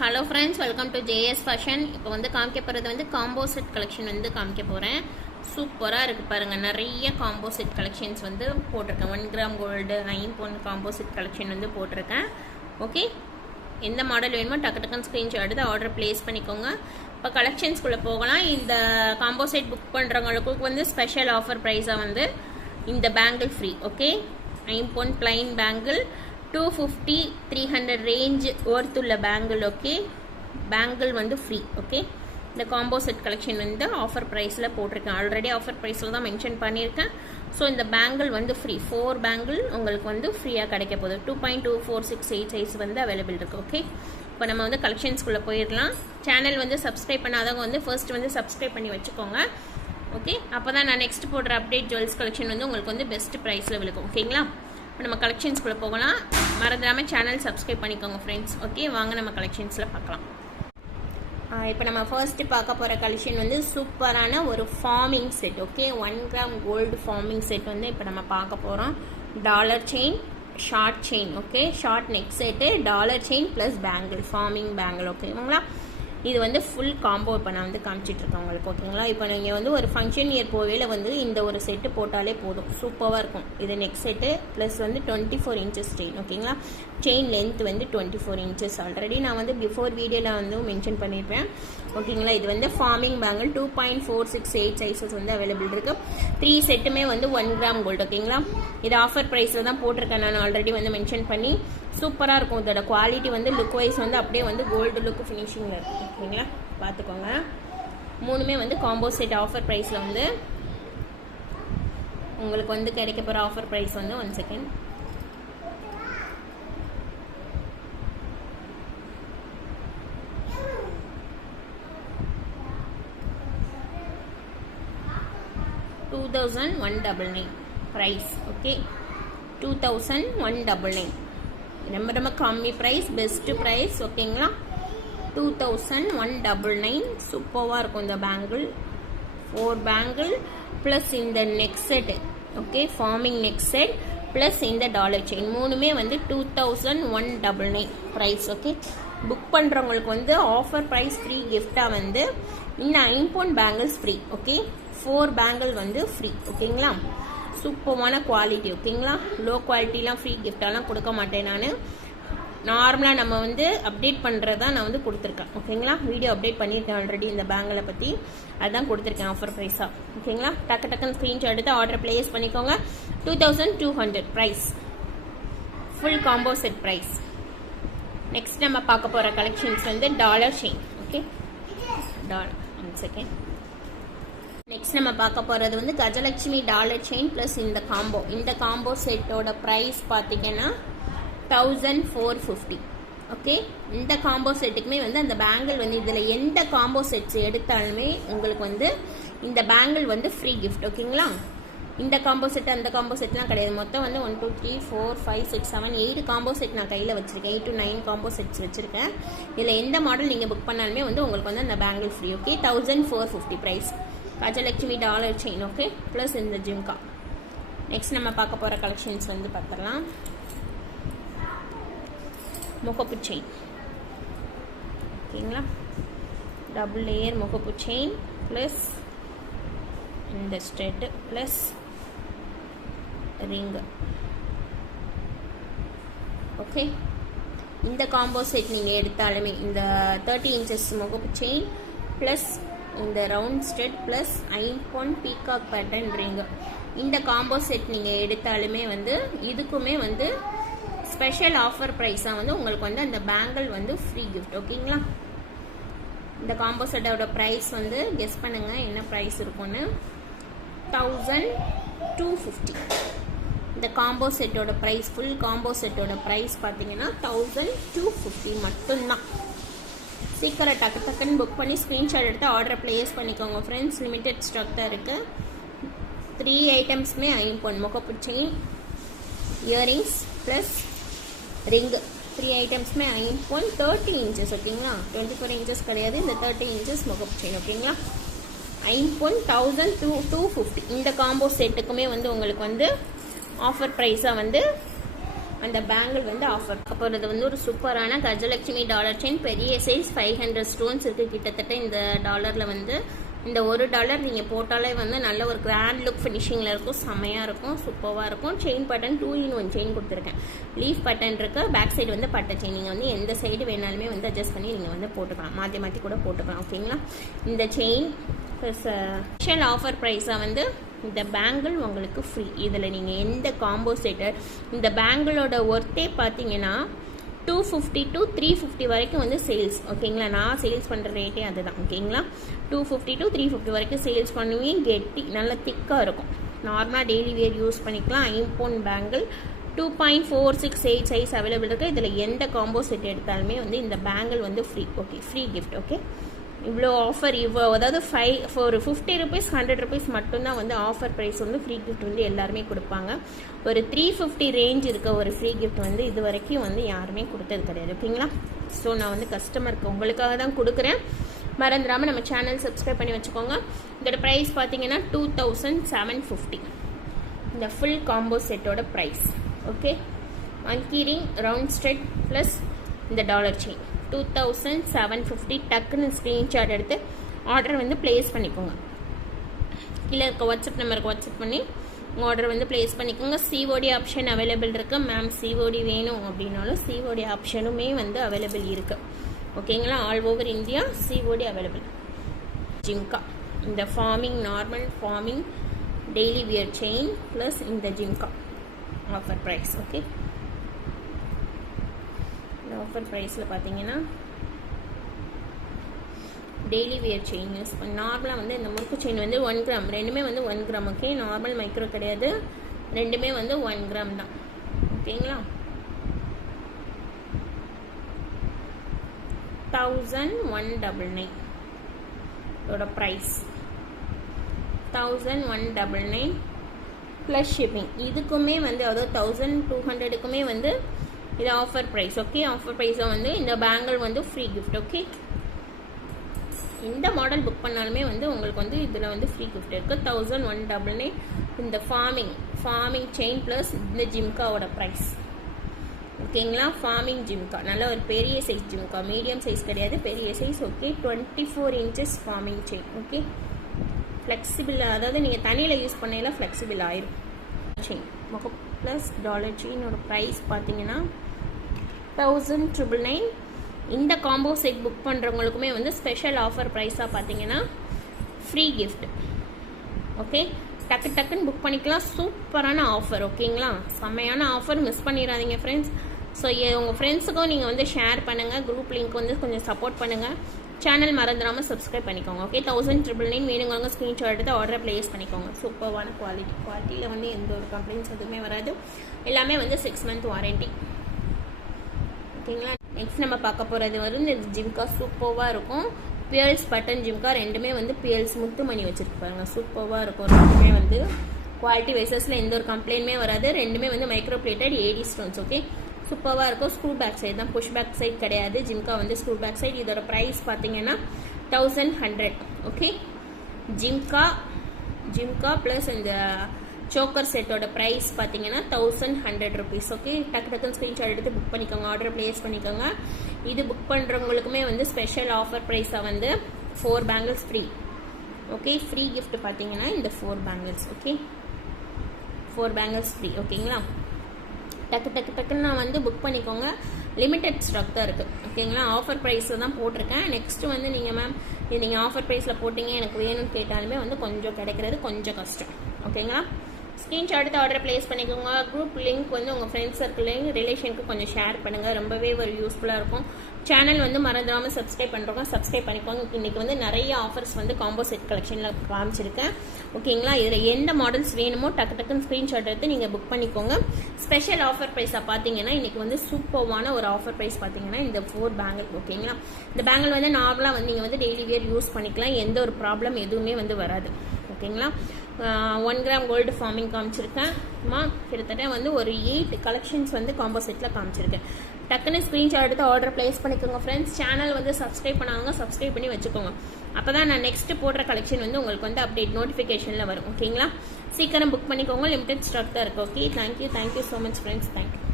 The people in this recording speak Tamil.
Hello friends, welcome to JS fashion. இப்போ வந்து காமிக்க போகிறது வந்து காம்போ செட் கலெக்ஷன் வந்து காமிக்க போகிறேன். சூப்பராக இருக்குது பாருங்கள். நிறைய காம்போ செட் கலெக்ஷன்ஸ் வந்து போட்டிருக்கேன். 1 கிராம் கோல்டு 9 பவுன் காம்போ செட் கலெக்ஷன் வந்து போட்டிருக்கேன். ஓகே, எந்த மாடல் வேணுமோ டக்கு டக்குன்னு ஸ்க்ரீன்ஷாட் எடுத்து ஆர்டர் ப்ளேஸ் பண்ணிக்கோங்க. இப்போ கலெக்ஷன்ஸ்குள்ளே போகலாம். இந்த காம்போ செட் புக் பண்ணுறவங்களுக்கு வந்து ஸ்பெஷல் ஆஃபர் ப்ரைஸாக வந்து இந்த பேங்கிள் ஃப்ரீ. ஓகே, 9 பவுன் பிளைன் பேங்கிள் 250-300 ரேஞ்ச் ஒர்த் உள்ள பேங்கிள். ஓகே, பேங்கிள் வந்து ஃப்ரீ. ஓகே, இந்த காம்போ செட் கலெக்ஷன் வந்து ஆஃபர் ப்ரைஸில் போட்டிருக்கேன். ஆல்ரெடி ஆஃபர் ப்ரைஸில் தான் மென்ஷன் பண்ணியிருக்கேன். ஸோ இந்த பேங்கிள் வந்து ஃப்ரீ. 4 பேங்கிள் உங்களுக்கு வந்து ஃப்ரீயாக கிடைக்க போகுது. 2.2468 சைஸ் வந்து அவைலபிள் இருக்குது. ஓகே, இப்போ நம்ம வந்து கலெக்ஷன்ஸ்குள்ளே போயிடலாம். சேனல் வந்து சப்ஸ்கிரைப் பண்ணாதவங்க வந்து ஃபர்ஸ்ட் வந்து சப்ஸ்கிரைப் பண்ணி வச்சுக்கோங்க. ஓகே, அப்போ தான் நான் நெக்ஸ்ட் போடுற அப்டேட் ஜுவல்ஸ் கலெக்ஷன் வந்து உங்களுக்கு வந்து பெஸ்ட் ப்ரைஸில் விழுக்கும். ஓகேங்களா, இப்போ நம்ம கலெக்ஷன்ஸ்குள்ளே போகலாம். மறந்துடாமல் சேனல் சப்ஸ்கிரைப் பண்ணிக்கோங்க ஃப்ரெண்ட்ஸ். ஓகே, வாங்க நம்ம கலெக்ஷன்ஸில் பார்க்கலாம். இப்போ நம்ம ஃபர்ஸ்ட்டு பார்க்க போகிற கலெக்ஷன் வந்து சூப்பரான ஒரு forming set. Okay, 1 gram gold forming set வந்து இப்போ நம்ம பார்க்க போகிறோம். Dollar chain, short chain. Okay, short neck set, dollar chain plus bangle, forming bangle. ஓகேங்களா, இது வந்து ஃபுல் காம்போ இப்போ நான் வந்து காமிச்சிட்ருக்கேன் உங்களுக்கு. ஓகேங்களா, இப்போ நீங்கள் வந்து ஒரு ஃபங்க்ஷன் இயர் போவேல வந்து இந்த ஒரு செட்டு போட்டாலே போதும், சூப்பராக இருக்கும். இது நெக் செட்டு ப்ளஸ் வந்து 24 இன்ச்சஸ் செயின். ஓகேங்களா, செயின் லென்த் வந்து 24 இன்ச்சஸ். ஆல்ரெடி நான் வந்து பிஃபோர் வீடியோவில் வந்து மென்ஷன் பண்ணியிருப்பேன். ஓகேங்களா, இது வந்து ஃபார்மிங் பேங்கிள் 2.468 சைஸஸ் வந்து அவைலபிள் இருக்குது. 3 செட்டுமே வந்து 1 கிராம் கோல்டு. ஓகேங்களா, இது ஆஃபர் ப்ரைஸில் தான் போட்டிருக்கேன் நான் ஆல்ரெடி வந்து மென்ஷன் பண்ணி. சூப்பராக இருக்கும். இதோட குவாலிட்டி வந்து லுக் வைஸ் வந்து அப்படியே வந்து கோல்டு லுக் ஃபினிஷிங்கில் இருக்கும். ஓகேங்களா, பார்த்துக்கோங்க. 3மே வந்து காம்போ செட் ஆஃபர் ப்ரைஸில் வந்து உங்களுக்கு வந்து கிடைக்க போகிற ஆஃபர் ப்ரைஸ் வந்து 1 செகண்ட். $2,199 ப்ரைஸ். ஓகே, 2,199 ரொம்ப ரொம்ப கம்மி ப்ரைஸ், பெஸ்ட் ப்ரைஸ். ஓகேங்களா, 2,199 சூப்பராக இருக்கும் இந்த பேங்கிள். 4 பேங்கிள் ப்ளஸ் இந்த neck set. Okay, forming neck set plus இந்த டாலர் செயின் 3மே வந்து 2,199 ப்ரைஸ். ஓகே, புக் பண்ணுறவங்களுக்கு வந்து ஆஃபர் ப்ரைஸ் ஃப்ரீ கிஃப்டாக வந்து இந்த 9 பவுன் பேங்கிள்ஸ் ஃப்ரீ. ஓகே, 4 பேங்கிள் வந்து ஃப்ரீ. ஓகேங்களா, சூப்பரான குவாலிட்டி. ஓகேங்களா, லோ குவாலிட்டிலாம் ஃப்ரீ கிஃப்டாலாம் கொடுக்க மாட்டேன் நான். நார்மலாக நம்ம வந்து அப்டேட் பண்ணுறதா நான் வந்து கொடுத்துருக்கேன். ஓகேங்களா, வீடியோ அப்டேட் பண்ணியிருக்கேன் ஆல்ரெடி இந்த பேங்கிளை பற்றி, அதுதான் கொடுத்துருக்கேன் ஆஃபர் ப்ரைஸாக. ஓகேங்களா, டக்கு டக்குன்னு ஸ்க்ரீன்ஷாட் எடுத்து ஆர்டர் ப்ளேஸ் பண்ணிக்கோங்க. 2,200 price, full combo set price. Next நம்ம பார்க்க போகிற கலெக்ஷன்ஸ் வந்து dollar chain. Okay, dollar 1 second. Next நம்ம பார்க்க போகிறது வந்து கஜலட்சுமி டாலர் செயின் ப்ளஸ் இந்த காம்போ. இந்த காம்போ செட்டோட ப்ரைஸ் பார்த்தீங்கன்னா 1,450. ஓகே, இந்த காம்போ செட்டுக்குமே வந்து அந்த பேங்கிள் வந்து இதில் எந்த காம்போ செட்ஸ் எடுத்தாலுமே உங்களுக்கு வந்து இந்த பேங்கிள் வந்து ஃப்ரீ கிஃப்ட். ஓகேங்களா, இந்த காம்போ செட் அந்த காம்போ செட்லாம் கிடையாது. மொத்தம் வந்து 1 2 3 4 5 6 7 8 காம்போ செட் நான் கையில் வச்சுருக்கேன். 8 to 9 காம்போ செட்ஸ் வச்சுருக்கேன். இதில் எந்த மாடல் நீங்கள் புக் பண்ணாலுமே வந்து உங்களுக்கு வந்து அந்த bangle free. Okay, 1,450 price. Gajalakshmi dollar chain. Okay, plus இந்த ஜிம்கா. நெக்ஸ்ட் நம்ம பார்க்க போகிற கலெக்ஷன்ஸ் வந்து பார்த்துடலாம். முகப்பு செயின். ஓகேங்களா, டபுள் லேயர் முகப்பு செயின் ப்ளஸ் இந்த ஸ்டெட் ப்ளஸ் ரிங்கு. ஓகே, இந்த காம்போ செட் நீங்கள் எடுத்தாலுமே இந்த 30 இன்ச்சஸ் முகப்பு செயின் ப்ளஸ் இந்த ரவுண்ட் ஸ்டெட் ப்ளஸ் 9 பவுன் பீகாக் பேட்டர்ன் ரிங்கு, இந்த காம்போ செட் நீங்கள் எடுத்தாலுமே வந்து இதுக்குமே வந்து ஸ்பெஷல் ஆஃபர் ப்ரைஸாக வந்து உங்களுக்கு வந்து அந்த பேங்கிள் வந்து ஃப்ரீ கிஃப்ட். ஓகேங்களா, இந்த காம்போ செட்டோட ப்ரைஸ் வந்து கெஸ் பண்ணுங்கள் என்ன ப்ரைஸ் இருக்கும்னு. 1,250. இந்த காம்போ செட்டோட ப்ரைஸ், ஃபுல் காம்போ செட்டோட ப்ரைஸ் பார்த்தீங்கன்னா 1,250 மட்டும்தான். சீக்கிரம் டக்கு டக்குன்னு புக் பண்ணி ஸ்க்ரீன்ஷாட் எடுத்து ஆர்டர் ப்ளேஸ் பண்ணிக்கோங்க ஃப்ரெண்ட்ஸ். லிமிட்டட் ஸ்டாக் தான் இருக்குது. 3 ஐட்டம்ஸுமே 9 பவுன் முகப்பு செயின், இயரிங்ஸ் ப்ளஸ் ரிங்கு. 3 ஐட்டம்ஸுமே 9 பவுன் 30 இன்ச்சஸ். ஓகேங்களா, 24 இன்ச்சஸ் கிடையாது, இந்த 30 இன்ச்சஸ் முகப்பு செயின். ஓகேங்களா, 9 பவுன் 1,250. இந்த காம்போ செட்டுக்குமே வந்து உங்களுக்கு வந்து ஆஃபர் ப்ரைஸாக வந்து அந்த பேங்கிள் வந்து ஆஃபர் போகிறது வந்து ஒரு சூப்பரான கஜலட்சுமி டாலர் செயின், பெரிய சைஸ் 500 ஸ்டோன்ஸ் இருக்குது கிட்டத்தட்ட இந்த டாலரில் வந்து. இந்த $1 நீங்கள் போட்டாலே வந்து நல்ல ஒரு கிராண்ட் லுக் ஃபினிஷிங்கில் இருக்கும், செம்மையாக இருக்கும், சூப்பராக இருக்கும். செயின் பட்டன் 2-in-1 செயின் கொடுத்துருக்கேன். லீஃப் பட்டன் இருக்கு, பேக் சைடு வந்து பட்டை செயின். நீங்கள் வந்து எந்த சைடு வேணாலுமே வந்து அட்ஜஸ்ட் பண்ணி நீங்கள் வந்து போட்டுக்கலாம், மாற்றி மாற்றி கூட போட்டுக்கலாம். ஓகேங்களா? இந்த செயின் ஸ்பெஷல் ஆஃபர் ப்ரைஸாக வந்து இந்த பேங்கிள் உங்களுக்கு ஃப்ரீ. இதில் நீங்கள் எந்த காம்போ செட்டர், இந்த பேங்கிளோட ஒர்த்தே பார்த்தீங்கன்னா 250 to 350 வரைக்கும் வந்து சேல்ஸ். ஓகேங்களா? நான் சேல்ஸ் பண்ணுற ரேட்டே அதுதான். ஓகேங்களா? 250 to 350 வரைக்கும் சேல்ஸ் பண்ணுவீங்க. கெட்டி நல்லா திக்காக இருக்கும். நார்மலாக டெய்லி வேர் யூஸ் பண்ணிக்கலாம். ஐம்போன் பேங்கிள் 2.468 சைஸ் அவைலபிள் இருக்குது. இதில் எந்த காம்போ செட் எடுத்தாலுமே வந்து இந்த பேங்கிள் வந்து free. Okay, free gift. Okay, இவ்வளோ ஆஃபர் அதாவது ஒரு 50 rupees 100 rupees மட்டும்தான் வந்து ஆஃபர் ப்ரைஸ் வந்து ஃப்ரீ கிஃப்ட் வந்து எல்லாருமே கொடுப்பாங்க. ஒரு 350 ரேஞ்ச் இருக்க ஒரு ஃப்ரீ கிஃப்ட் வந்து இது வரைக்கும் வந்து யாருமே கொடுத்தது கிடையாது. ஓகேங்களா? ஸோ நான் வந்து கஸ்டமருக்கு உங்களுக்காக தான் கொடுக்குறேன். மறந்துடாமல் நம்ம சேனல் சப்ஸ்கிரைப் பண்ணி வச்சுக்கோங்க. இதோட ப்ரைஸ் பார்த்தீங்கன்னா 2750. இந்த ஃபுல் காம்போ செட்டோட price. Okay, one keyring round ஸ்ட்ரெட் ப்ளஸ் இந்த டாலர் செயின் 2750. டக்குன்னு ஸ்க்ரீன்ஷாட் எடுத்து ஆர்டர் வந்து ப்ளேஸ் பண்ணிக்கோங்க. கீழே இருக்க வாட்ஸ்அப் நம்பருக்கு வாட்ஸ்அப் பண்ணி உங்கள் ஆர்டர் வந்து ப்ளேஸ் பண்ணிக்கோங்க. சிஓடி ஆப்ஷன் அவைலபிள் இருக்குது. மேம் சிஓடி வேணும் அப்படின்னாலும் சிஓடி ஆப்ஷனுமே வந்து அவைலபிள் இருக்குது. ஓகேங்களா? All over India COD available. Jhumka, இந்த forming normal forming daily wear chain plus இந்த jhumka offer price. Okay, offer ப்ரைஸில் பார்த்தீங்கன்னா டெய்லி வியர் செயின் யூஸ் பண்ணி நார்மலாக வந்து இந்த முறுக்கு செயின் வந்து 1 கிராம், ரெண்டுமே வந்து 1 கிராம். ஓகே, நார்மல் மைக்ரோ கிடையாது, ரெண்டுமே வந்து 1 கிராம் தான். ஓகேங்களா? 1199 இதோட ப்ரைஸ் 1199 ப்ளஸ் ஷிப்பிங். இதுக்குமே வந்து அதாவது 1200க்குமே வந்து இது ஆஃபர் ப்ரைஸ். ஓகே, ஆஃபர் ப்ரைஸாக வந்து இந்த பேங்கிள் வந்து ஃப்ரீ கிஃப்ட். ஓகே, இந்த மாடல் புக் பண்ணாலுமே வந்து உங்களுக்கு வந்து இதில் வந்து ஃப்ரீ கிஃப்ட் இருக்குது. 1199 இந்த ஃபார்மிங் செயின் ப்ளஸ் இந்த ஜிம்காவோட ப்ரைஸ். ஓகேங்களா? ஃபார்மிங் ஜிம்கா நல்ல ஒரு பெரிய சைஸ் ஜிம்கா, மீடியம் சைஸ் கிடையாது, பெரிய size. Okay, 24 inches farming chain. Okay, flexible, அதாவது நீங்கள் தண்ணியில் யூஸ் பண்ணையில ஃப்ளெக்சிபிள் ஆயிரும். செயின் முகம் ப்ளஸ் டாலர் செயினோட ப்ரைஸ் பார்த்தீங்கன்னா 1999. இந்த காம்போ செட் புக் பண்ணுறவங்களுக்குமே வந்து ஸ்பெஷல் ஆஃபர் ப்ரைஸாக பார்த்தீங்கன்னா ஃப்ரீ கிஃப்ட். ஓகே, டக்குன்னு புக் பண்ணிக்கலாம். சூப்பரான ஆஃபர். ஓகேங்களா? செம்மையான ஆஃபர், மிஸ் பண்ணிடாதீங்க ஃப்ரெண்ட்ஸ். ஸோ உங்கள் ஃப்ரெண்ட்ஸுக்கும் நீங்கள் வந்து ஷேர் பண்ணுங்கள். குரூப் லிங்க் வந்து கொஞ்சம் சப்போர்ட் பண்ணுங்கள். சேனல் மறந்துடாமல் சப்ஸ்கிரைப் பண்ணிக்கோங்க. ஓகே, 1999 வேணுங்கிறவங்க ஸ்க்ரீன்ஷாட் எடுத்து ஆர்டர் ப்ளேஸ் பண்ணிக்கோங்க. சூப்பரான குவாலிட்டியில் வந்து எந்த ஒரு கம்ப்ளைண்ட்ஸ் எதுவுமே வராது. எல்லாமே வந்து 6 month வாரண்டி. ஓகேங்களா? நெக்ஸ்ட் நம்ம பார்க்க போகிறது வந்து இந்த ஜிம்கா சூப்பராக இருக்கும். பியர்ஸ் பட்டன் ஜிம்கா, ரெண்டுமே வந்து பியர்ஸ் முத்துமணி வச்சுருக்கு பாருங்க, சூப்பராக இருக்கும். ரெண்டுமே வந்து குவாலிட்டி வைசஸில் எந்த ஒரு கம்ப்ளைண்ட்டுமே வராது. ரெண்டுமே வந்து micro plated AD stones. Okay, சூப்பராக இருக்கும். ஸ்க்ரூ பேக் சைடு தான், புஷ் பேக் சைடு கிடையாது. ஜிம்கா வந்து ஸ்க்ரூ பேக் சைடு. இதோட ப்ரைஸ் பார்த்தீங்கன்னா 1100. ஓகே, ஜிம்கா ப்ளஸ் இந்த சோக்கர் செட்டோட ப்ரைஸ் பார்த்தீங்கன்னா 1100 rupees. ஓகே, டக்குன்னு ஸ்க்ரீன்ஷாட் எடுத்து புக் பண்ணிக்கோங்க, ஆர்டர் ப்ளேஸ் பண்ணிக்கோங்க. இது புக் பண்ணுறவங்களுக்குமே வந்து ஸ்பெஷல் ஆஃபர் ப்ரைஸாக வந்து 4 bangles free. Okay, free gift பார்த்தீங்கன்னா இந்த 4 bangles. Okay, 4 bangles free. ஓகேங்களா? டக்குன்னு நான் வந்து புக் பண்ணிக்கோங்க. லிமிட்டட் ஸ்டாக் தான் இருக்குது. ஓகேங்களா? ஆஃபர் ப்ரைஸில் தான் போட்டிருக்கேன். நெக்ஸ்ட்டு வந்து நீங்கள் மேம் இது நீங்கள் ஆஃபர் ப்ரைஸில் போட்டிங்க எனக்கு வேணும்னு கேட்டாலுமே வந்து கொஞ்சம் கிடைக்கிறது கொஞ்சம் கஷ்டம். ஓகேங்களா? ஸ்க்ரீன்ஷாட் எடுத்து ஆர்டர் ப்ளேஸ் பண்ணிக்கோங்க. குரூப் லிங்க் வந்து உங்கள் ஃப்ரெண்ட்ஸ் சர்க்கிளையும் ரிலேஷனுக்கு கொஞ்சம் ஷேர் பண்ணுங்கள். ரொம்பவே ஒரு யூஸ்ஃபுல்லாக இருக்கும். சேனல் வந்து மறந்துடாமல் சப்ஸ்கிரைப் பண்ணுறவங்க சப்ஸ்கிரைப் பண்ணிக்கோங்க. இன்றைக்கி வந்து நிறைய ஆஃபர்ஸ் வந்து காம்போ செட் கலெக்ஷனில் காமிச்சிருக்கேன். ஓகேங்களா? இதில் எந்த மாடல்ஸ் வேணுமோ டக்குன்னு ஸ்க்ரீன்ஷாட் எடுத்து நீங்கள் புக் பண்ணிக்கோங்க. ஸ்பெஷல் ஆஃபர் ப்ரைஸாக பார்த்தீங்கன்னா இன்றைக்கி வந்து சூப்பரான ஒரு ஆஃபர் ப்ரைஸ் பார்த்தீங்கன்னா இந்த 4 பேங்கிள். ஓகேங்களா? இந்த பேங்கிள் வந்து நார்மலாக வந்து நீங்கள் வந்து டெய்லி வியர் யூஸ் பண்ணிக்கலாம். எந்த ஒரு ப்ராப்ளம் எதுவுமே வந்து வராது. ஓகேங்களா? 1 கிராம் கோல்டு ஃபார்மிங் காமிச்சிருக்கேன். கிட்டத்தட்ட வந்து ஒரு 8 கலெக்ஷன்ஸ் வந்து காம்போ செட்டில் காமிச்சிருக்கேன். டக்குன்னு ஸ்க்ரீன்ஷாட் எடுத்து ஆர்டர் ப்ளேஸ் பண்ணிக்கோங்க ஃப்ரெண்ட்ஸ். சேனல் வந்து சப்ஸ்கிரைப் பண்ணாங்க, சப்ஸ்கிரைப் பண்ணி வச்சுக்கோங்க. அப்போ தான் நான் நெக்ஸ்ட் போடுற கலெக்ஷன் வந்து உங்களுக்கு வந்து அப்டேட் நோட்டிஃபிகேஷனில் வரும். ஓகேங்களா? சீக்கிரம் புக் பண்ணிக்கோங்க. லிமிடெட் ஸ்டாக் தான் இருக்குது. Okay, thank you so much friends. Thank you.